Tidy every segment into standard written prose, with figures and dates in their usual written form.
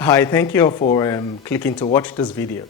Hi, thank you for clicking to watch this video.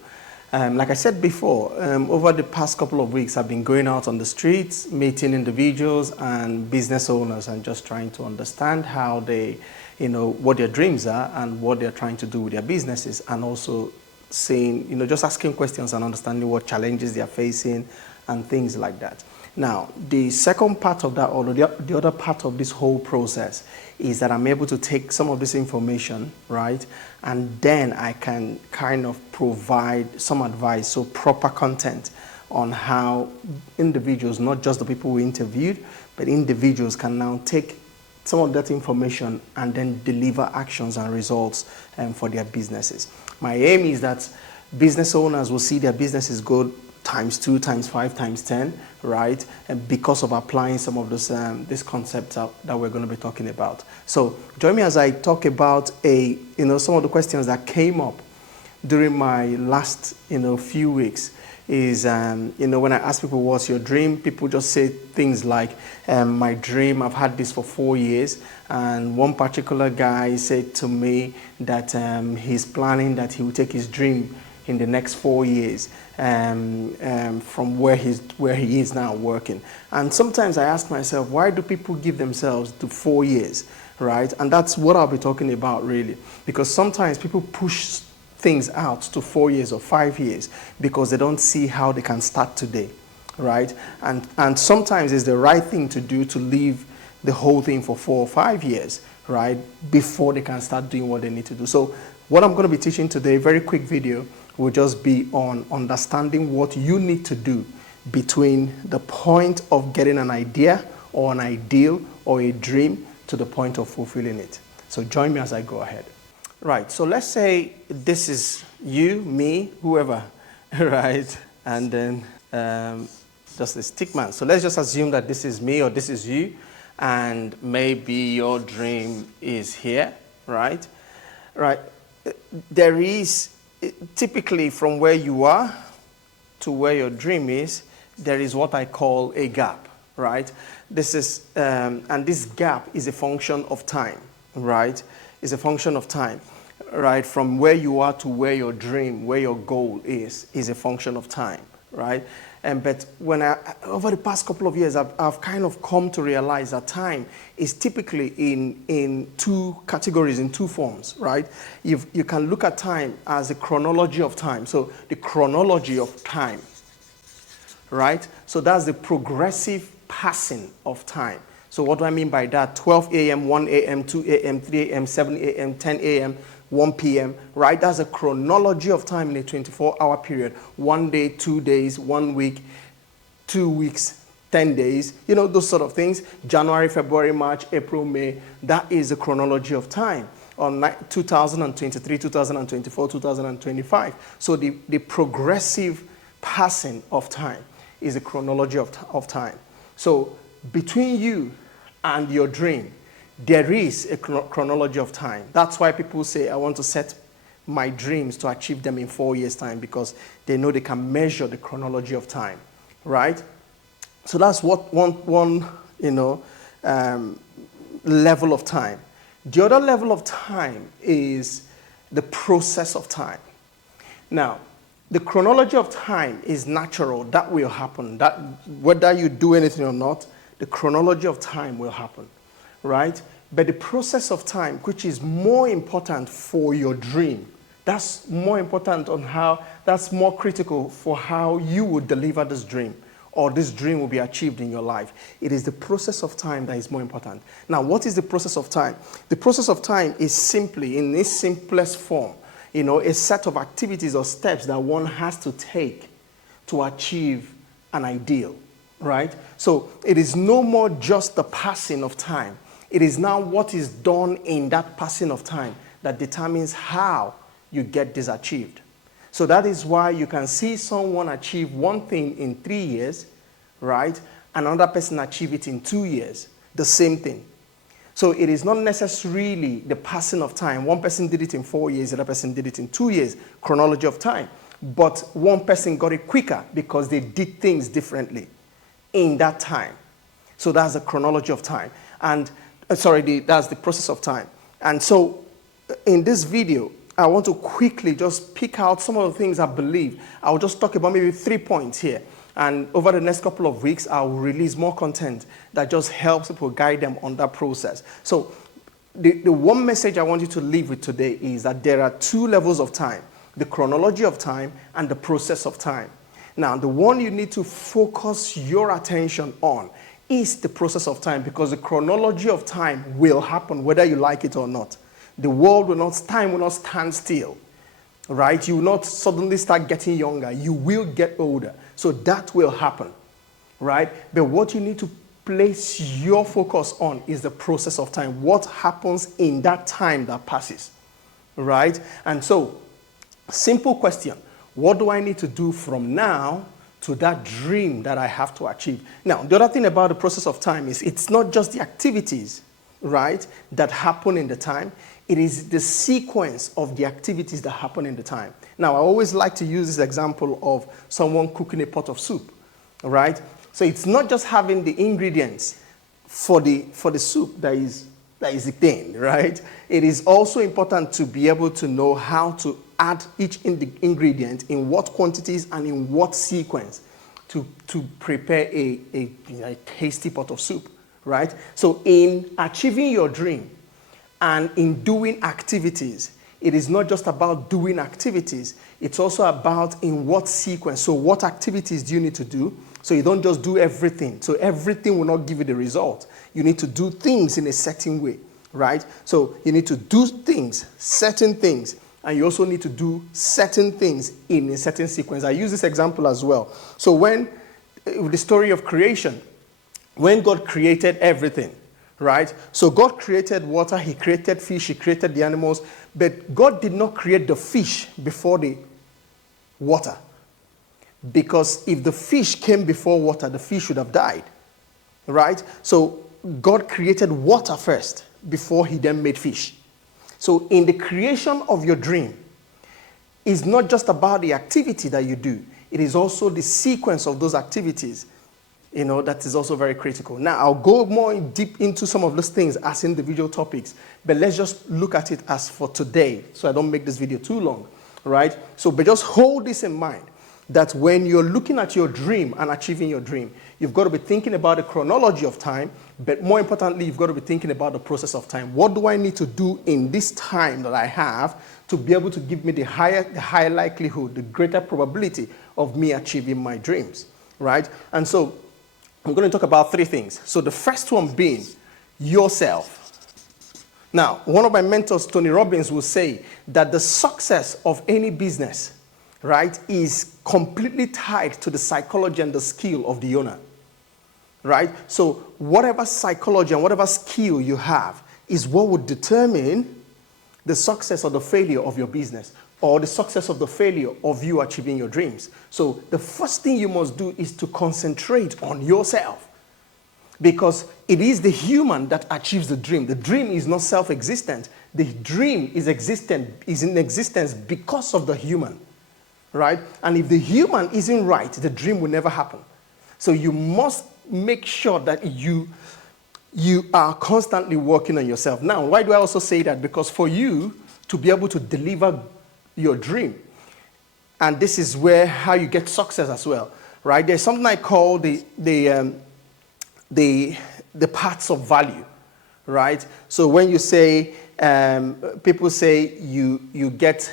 Like I said before, over the past couple of weeks, I've been going out on the streets, meeting individuals and business owners and just trying to understand how they, what their dreams are and what they're trying to do with their businesses, and also saying, just asking questions and understanding what challenges they're facing and things like that. Now, the second part of that, or the other part of this whole process, is that I'm able to take some of this information, right, and then I can kind of provide some advice, so proper content on how individuals, not just the people we interviewed, but individuals can now take some of that information and then deliver actions and results for their businesses. My aim is that business owners will see their businesses go times 2, times 5, times 10, right? And because of applying some of these concepts that we're going to be talking about. So join me as I talk about some of the questions that came up during my last, few weeks. Is when I ask people what's your dream, people just say things like, my dream, I've had this for 4 years. And one particular guy said to me that he's planning that he will take his dream in the next 4 years from where he is now working. And sometimes I ask myself, why do people give themselves to 4 years, right? And that's what I'll be talking about really, because sometimes people push things out to 4 years or 5 years because they don't see how they can start today, right? And sometimes it's the right thing to do to leave the whole thing for 4 or 5 years, right, before they can start doing what they need to do. So what I'm going to be teaching today, very quick video, will just be on understanding what you need to do between the point of getting an idea or an ideal or a dream to the point of fulfilling it. So join me as I go ahead. Right, so let's say this is you, me, whoever, right? And then just a stick man. So let's just assume that this is me or this is you, and maybe your dream is here, right? Right, there is, typically from where you are to where your dream is, there is what I call a gap, right? This is, and this gap is a function of time, right? Is a function of time, right? From where you are to where your dream, where your goal is a function of time, right? But when over the past couple of years, I've kind of come to realize that time is typically in two categories, in two forms, right? You can look at time as a chronology of time. So the chronology of time, right? So that's the progressive passing of time. So what do I mean by that? 12 a.m., 1 a.m., 2 a.m., 3 a.m., 7 a.m., 10 a.m., 1 p.m., right? That's a chronology of time in a 24-hour period. 1 day, 2 days, 1 week, 2 weeks, 10 days, those sort of things. January, February, March, April, May. That is a chronology of time on 2023, 2024, 2025. So the progressive passing of time is a chronology of time. So between you and your dream, there is a chronology of time. That's why people say, I want to set my dreams to achieve them in 4 years' time, because they know they can measure the chronology of time, right? So that's what one level of time. The other level of time is the process of time. Now, the chronology of time is natural. That will happen. That whether you do anything or not, the chronology of time will happen, right? But the process of time, which is more important for your dream, that's more important that's more critical for how you would deliver this dream, or this dream will be achieved in your life. It is the process of time that is more important. Now, what is the process of time? The process of time is simply, in its simplest form, a set of activities or steps that one has to take to achieve an ideal, right? So it is no more just the passing of time. It is now what is done in that passing of time that determines how you get this achieved. So that is why you can see someone achieve one thing in 3 years, right? Another person achieve it in 2 years, the same thing. So it is not necessarily the passing of time. One person did it in 4 years, the other person did it in 2 years, chronology of time. But one person got it quicker because they did things differently in that time. So that's the chronology of time. And that's the process of time. And so in this video, I want to quickly just pick out some of the things I believe. I'll just talk about maybe 3 points here. And over the next couple of weeks, I'll release more content that just helps people, guide them on that process. So the one message I want you to leave with today is that there are 2 levels of time: the chronology of time and the process of time. Now, the one you need to focus your attention on is the process of time, because the chronology of time will happen whether you like it or not. The world will not, time will not stand still, right? You will not suddenly start getting younger. You will get older. So that will happen, right? But what you need to place your focus on is the process of time. What happens in that time that passes, right? And so, simple question: what do I need to do from now to that dream that I have to achieve? Now, the other thing about the process of time is it's not just the activities, right, that happen in the time. It is the sequence of the activities that happen in the time. Now, I always like to use this example of someone cooking a pot of soup, right? So it's not just having the ingredients for the soup that is the thing, right? It is also important to be able to know how to add each ingredient in what quantities and in what sequence to prepare a tasty pot of soup, right? So in achieving your dream and in doing activities, it is not just about doing activities, it's also about in what sequence. So what activities do you need to do? So you don't just do everything. So everything will not give you the result. You need to do things in a certain way, right? So you need to do things, certain things, and you also need to do certain things in a certain sequence. I use this example as well. So when, the story of creation, when God created everything, right? So God created water, he created fish, he created the animals, but God did not create the fish before the water. Because if the fish came before water, the fish would have died, right? So God created water first before he then made fish. So in the creation of your dream, it's not just about the activity that you do. It is also the sequence of those activities, that is also very critical. Now, I'll go more deep into some of those things as individual topics, but let's just look at it as for today, so I don't make this video too long, right? So, but just hold this in mind, that when you're looking at your dream and achieving your dream, you've got to be thinking about the chronology of time, but more importantly, you've got to be thinking about the process of time. What do I need to do in this time that I have to be able to give me the higher likelihood, the greater probability of me achieving my dreams, right? And so I'm going to talk about 3 things. So the first one being yourself. Now, one of my mentors, Tony Robbins, will say that the success of any business, right, is completely tied to the psychology and the skill of the owner, right? So whatever psychology and whatever skill you have is what would determine the success or the failure of your business, or the success of the failure of you achieving your dreams. So the first thing you must do is to concentrate on yourself, because it is the human that achieves the dream. The dream is not self-existent. The dream is in existence because of the human, right? And if the human isn't right, the dream will never happen. So you must make sure that you are constantly working on yourself. Now, why do I also say that? Because for you to be able to deliver your dream, and this is how you get success as well, right? There's something I call the parts of value, right? So when you say, people say you get,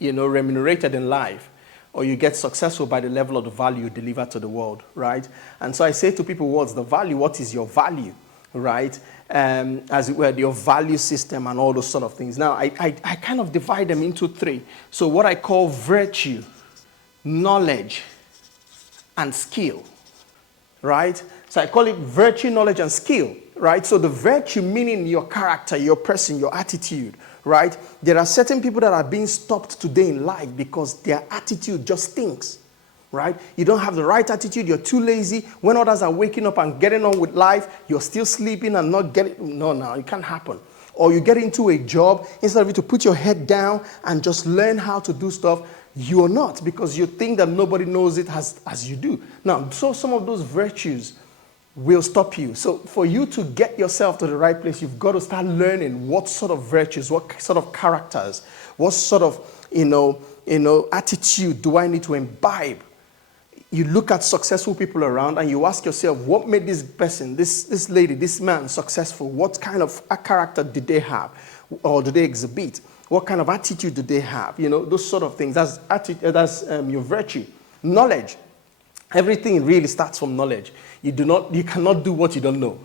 remunerated in life, or you get successful by the level of the value you deliver to the world, right? And so I say to people, what's the value? What is your value, right? As it were, your value system and all those sort of things. Now, I kind of divide them into 3. So what I call virtue, knowledge, and skill, right? So I call it virtue, knowledge, and skill, right? So the virtue meaning your character, your person, your attitude, right? There are certain people that are being stopped today in life because their attitude just stinks, right? You don't have the right attitude, you're too lazy. When others are waking up and getting on with life, you're still sleeping and not getting, no, it can't happen. Or you get into a job, instead of you to put your head down and just learn how to do stuff, you're not, because you think that nobody knows it as you do. Now, so some of those virtues will stop you. So for you to get yourself to the right place, you've got to start learning what sort of virtues, what sort of characters, What sort of, attitude do I need to imbibe? You look at successful people around and you ask yourself, what made this person, this lady, this man successful? What kind of a character did they have or do they exhibit? What kind of attitude do they have? Those sort of things. That's your virtue. Knowledge. Everything really starts from knowledge. You cannot do what you don't know.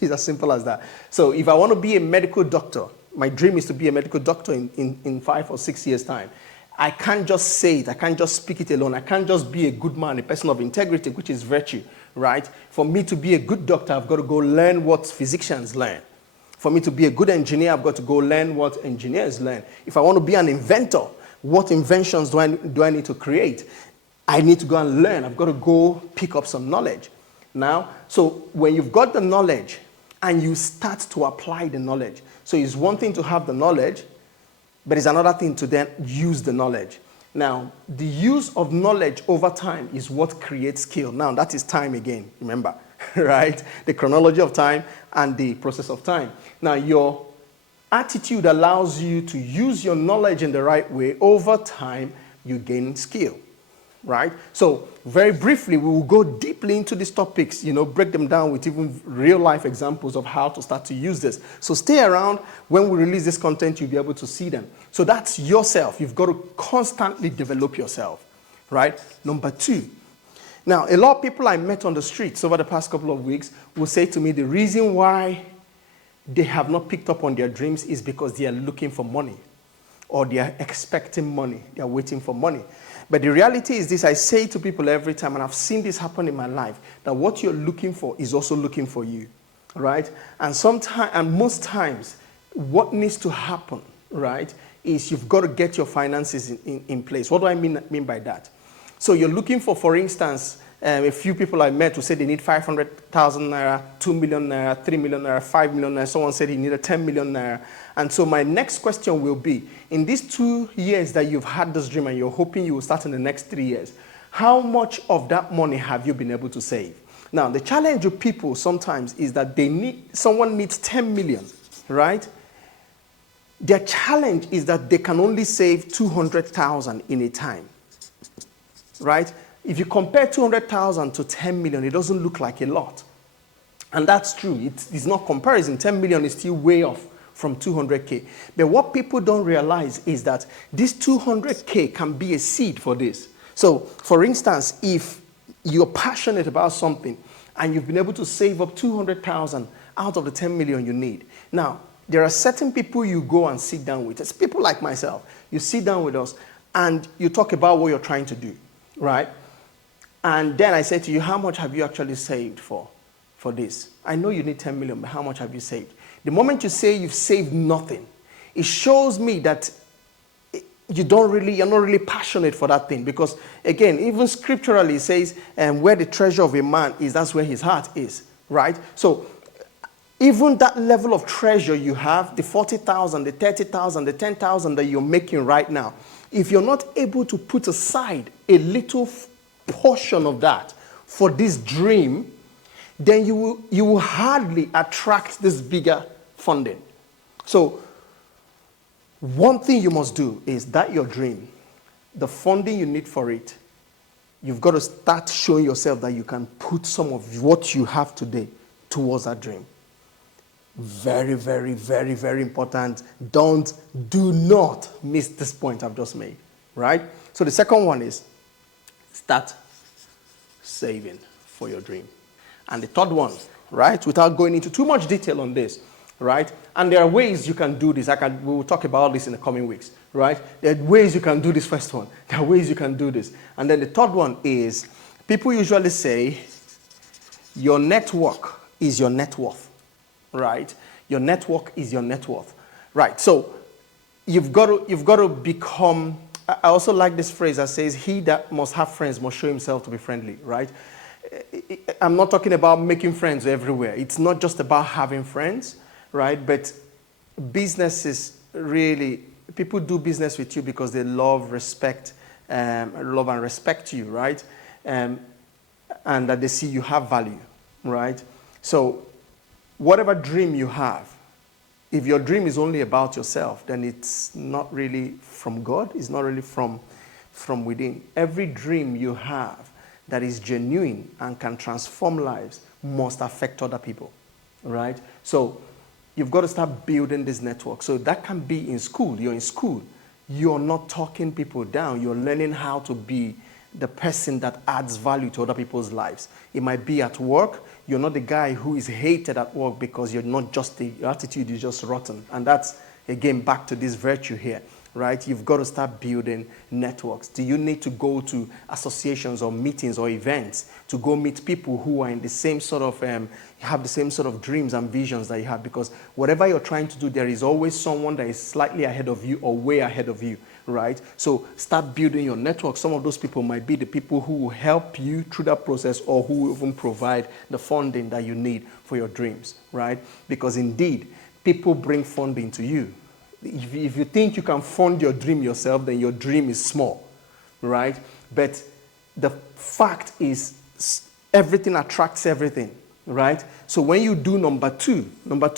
It's as simple as that. So if I want to be a medical doctor, my dream is to be a medical doctor in 5 or 6 years' time. I can't just say it. I can't just speak it alone. I can't just be a good man, a person of integrity, which is virtue, right? For me to be a good doctor, I've got to go learn what physicians learn. For me to be a good engineer, I've got to go learn what engineers learn. If I want to be an inventor, what inventions do I need to create? I need to go and learn. I've got to go pick up some knowledge. Now, so when you've got the knowledge and you start to apply the knowledge, so it's one thing to have the knowledge, but it's another thing to then use the knowledge. Now, the use of knowledge over time is what creates skill. Now, that is time again, remember, right? The chronology of time and the process of time. Now, your attitude allows you to use your knowledge in the right way. Over time, you gain skill, right? So, very briefly, we will go deeply into these topics, break them down with even real-life examples of how to start to use this. So stay around. When we release this content, you'll be able to see them. So that's yourself. You've got to constantly develop yourself, right? Number 2. Now, a lot of people I met on the streets over the past couple of weeks will say to me the reason why they have not picked up on their dreams is because they are looking for money or they are expecting money. They are waiting for money. But the reality is this, I say to people every time, and I've seen this happen in my life, that what you're looking for is also looking for you, right? And most times, what needs to happen, right, is you've got to get your finances in place. What do I mean by that? So you're looking for instance, a few people I met who said they need 500,000 naira, 2 million naira, 3 million naira, 5 million naira. Someone said he needed 10 million naira. And so my next question will be, in these 2 years that you've had this dream and you're hoping you will start in the next 3 years, how much of that money have you been able to save? Now, the challenge with people sometimes is that someone needs 10 million, right? Their challenge is that they can only save 200,000 in a time, right? If you compare 200,000 to 10 million, it doesn't look like a lot. And that's true. It's not comparison. 10 million is still way off from 200K. But what people don't realize is that this 200K can be a seed for this. So, for instance, if you're passionate about something and you've been able to save up 200,000 out of the 10 million you need. Now, there are certain people you go and sit down with. It's people like myself. You sit down with us and you talk about what you're trying to do, right? And then I say to you, how much have you actually saved for this? I know you need 10 million, but how much have you saved? The moment you say you've saved nothing, it shows me that you're not really passionate for that thing. Because again, even scripturally it says, where the treasure of a man is, that's where his heart is, right? So even that level of treasure you have, the 40,000, the 30,000, the 10,000 that you're making right now, if you're not able to put aside a little portion of that for this dream, then you will hardly attract this bigger funding. So one thing you must do is that your dream, the funding you need for it, you've got to start showing yourself that you can put some of what you have today towards that dream. Very, very, very, very important. Do not miss this point I've just made, right? So the second one is start saving for your dream. And the third one, right, without going into too much detail on this, right? And there are ways you can do this. We will talk about this in the coming weeks, right? There are ways you can do this first one. There are ways you can do this. And then the third one is, people usually say, your network is your net worth, right? Your network is your net worth, right? So you've got to become. I also like this phrase that says, he that must have friends must show himself to be friendly, right? I'm not talking about making friends everywhere. It's not just about having friends, right? But businesses really, people do business with you because they love and respect you, right? And that they see you have value, right? So whatever dream you have, If your dream is only about yourself, then it's not really from God. It's not really from within. Every dream you have that is genuine and can transform lives must affect other people, right? So you've got to start building this network. So that can be in school. You're in school. You're not talking people down. You're learning how to be the person that adds value to other people's lives. It might be at work. You're not the guy who is hated at work because you're not just, your attitude is just rotten. And that's, again, back to this virtue here, right? You've got to start building networks. Do you need to go to associations or meetings or events to go meet people who are in the same sort of, have the same sort of dreams and visions that you have? Because whatever you're trying to do, there is always someone that is slightly ahead of you or way ahead of you, right? So start building your network. Some of those people might be the people who will help you through that process, or who will even provide the funding that you need for your dreams, right? Because indeed, people bring funding to you. If you think you can fund your dream yourself, then your dream is small, right? But the fact is, everything attracts everything, right? So when you do number two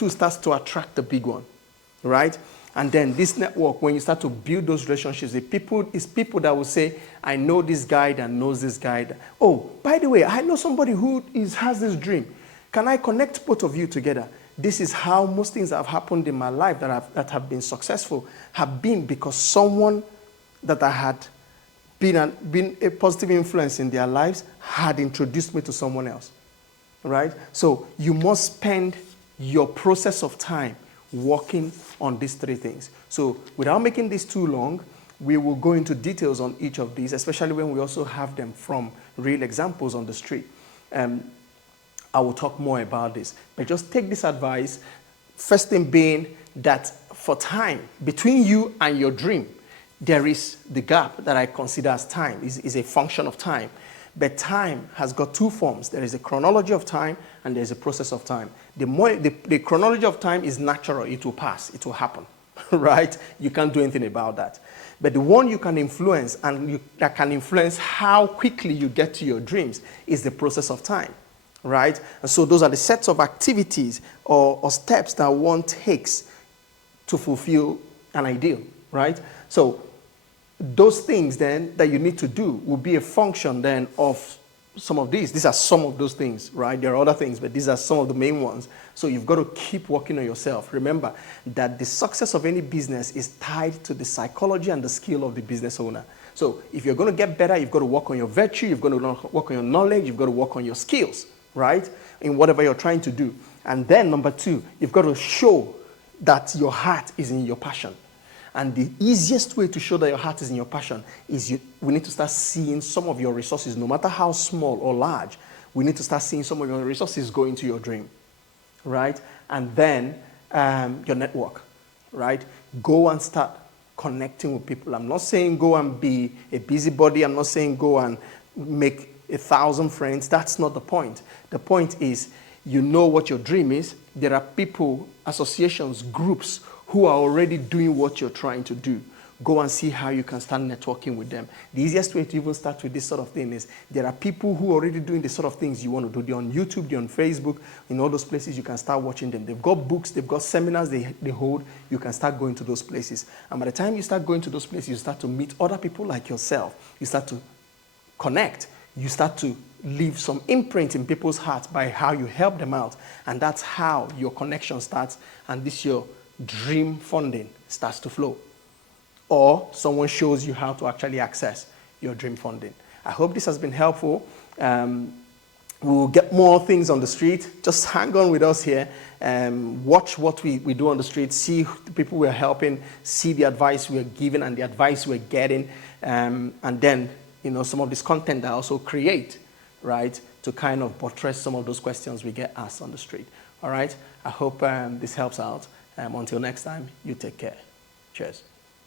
starts to attract the big one, right? And then this network, when you start to build those relationships, it's people that will say, I know this guy that knows this guy. Oh, by the way, I know somebody who has this dream. Can I connect both of you together? This is how most things that have happened in my life that have been successful have been because someone that I had been a positive influence in their lives had introduced me to someone else, right? So you must spend your process of time working on these three things. So without making this too long, we will go into details on each of these, especially when we also have them from real examples on the street. I will talk more about this. But just take this advice. First thing being that for time, between you and your dream, there is the gap that I consider as time, is a function of time. But time has got two forms. There is a chronology of time and there is a process of time. The chronology of time is natural. It will pass. It will happen, right? You can't do anything about that. But the one you can influence and that can influence how quickly you get to your dreams is the process of time, right? And so those are the sets of activities or steps that one takes to fulfill an ideal, right? So those things then that you need to do will be a function then of some of these. These are some of those things, right? There are other things, but these are some of the main ones. So you've got to keep working on yourself. Remember that the success of any business is tied to the psychology and the skill of the business owner. So if you're going to get better, you've got to work on your virtue, you've got to work on your knowledge, you've got to work on your skills, right? In whatever you're trying to do. And then number two, you've got to show that your heart is in your passion. And the easiest way to show that your heart is in your passion is we need to start seeing some of your resources, no matter how small or large. We need to start seeing some of your resources go into your dream, right? And then your network, right? Go and start connecting with people. I'm not saying go and be a busybody. I'm not saying go and make 1,000 friends. That's not the point. The point is, you know what your dream is. There are people, associations, groups who are already doing what you're trying to do. Go and see how you can start networking with them. The easiest way to even start with this sort of thing is there are people who are already doing the sort of things you want to do. They're on YouTube, they're on Facebook, in all those places you can start watching them. They've got books, they've got seminars they hold. You can start going to those places. And by the time you start going to those places, you start to meet other people like yourself. You start to connect. You start to leave some imprint in people's hearts by how you help them out. And that's how your connection starts. And this your dream funding starts to flow. Or someone shows you how to actually access your dream funding. I hope this has been helpful. We'll get more things on the street. Just hang on with us here. Watch what we do on the street. See the people we're helping. See the advice we're giving and the advice we're getting. And then, some of this content I also create, right, to kind of buttress some of those questions we get asked on the street. All right? I hope this helps out. Until next time, you take care. Cheers.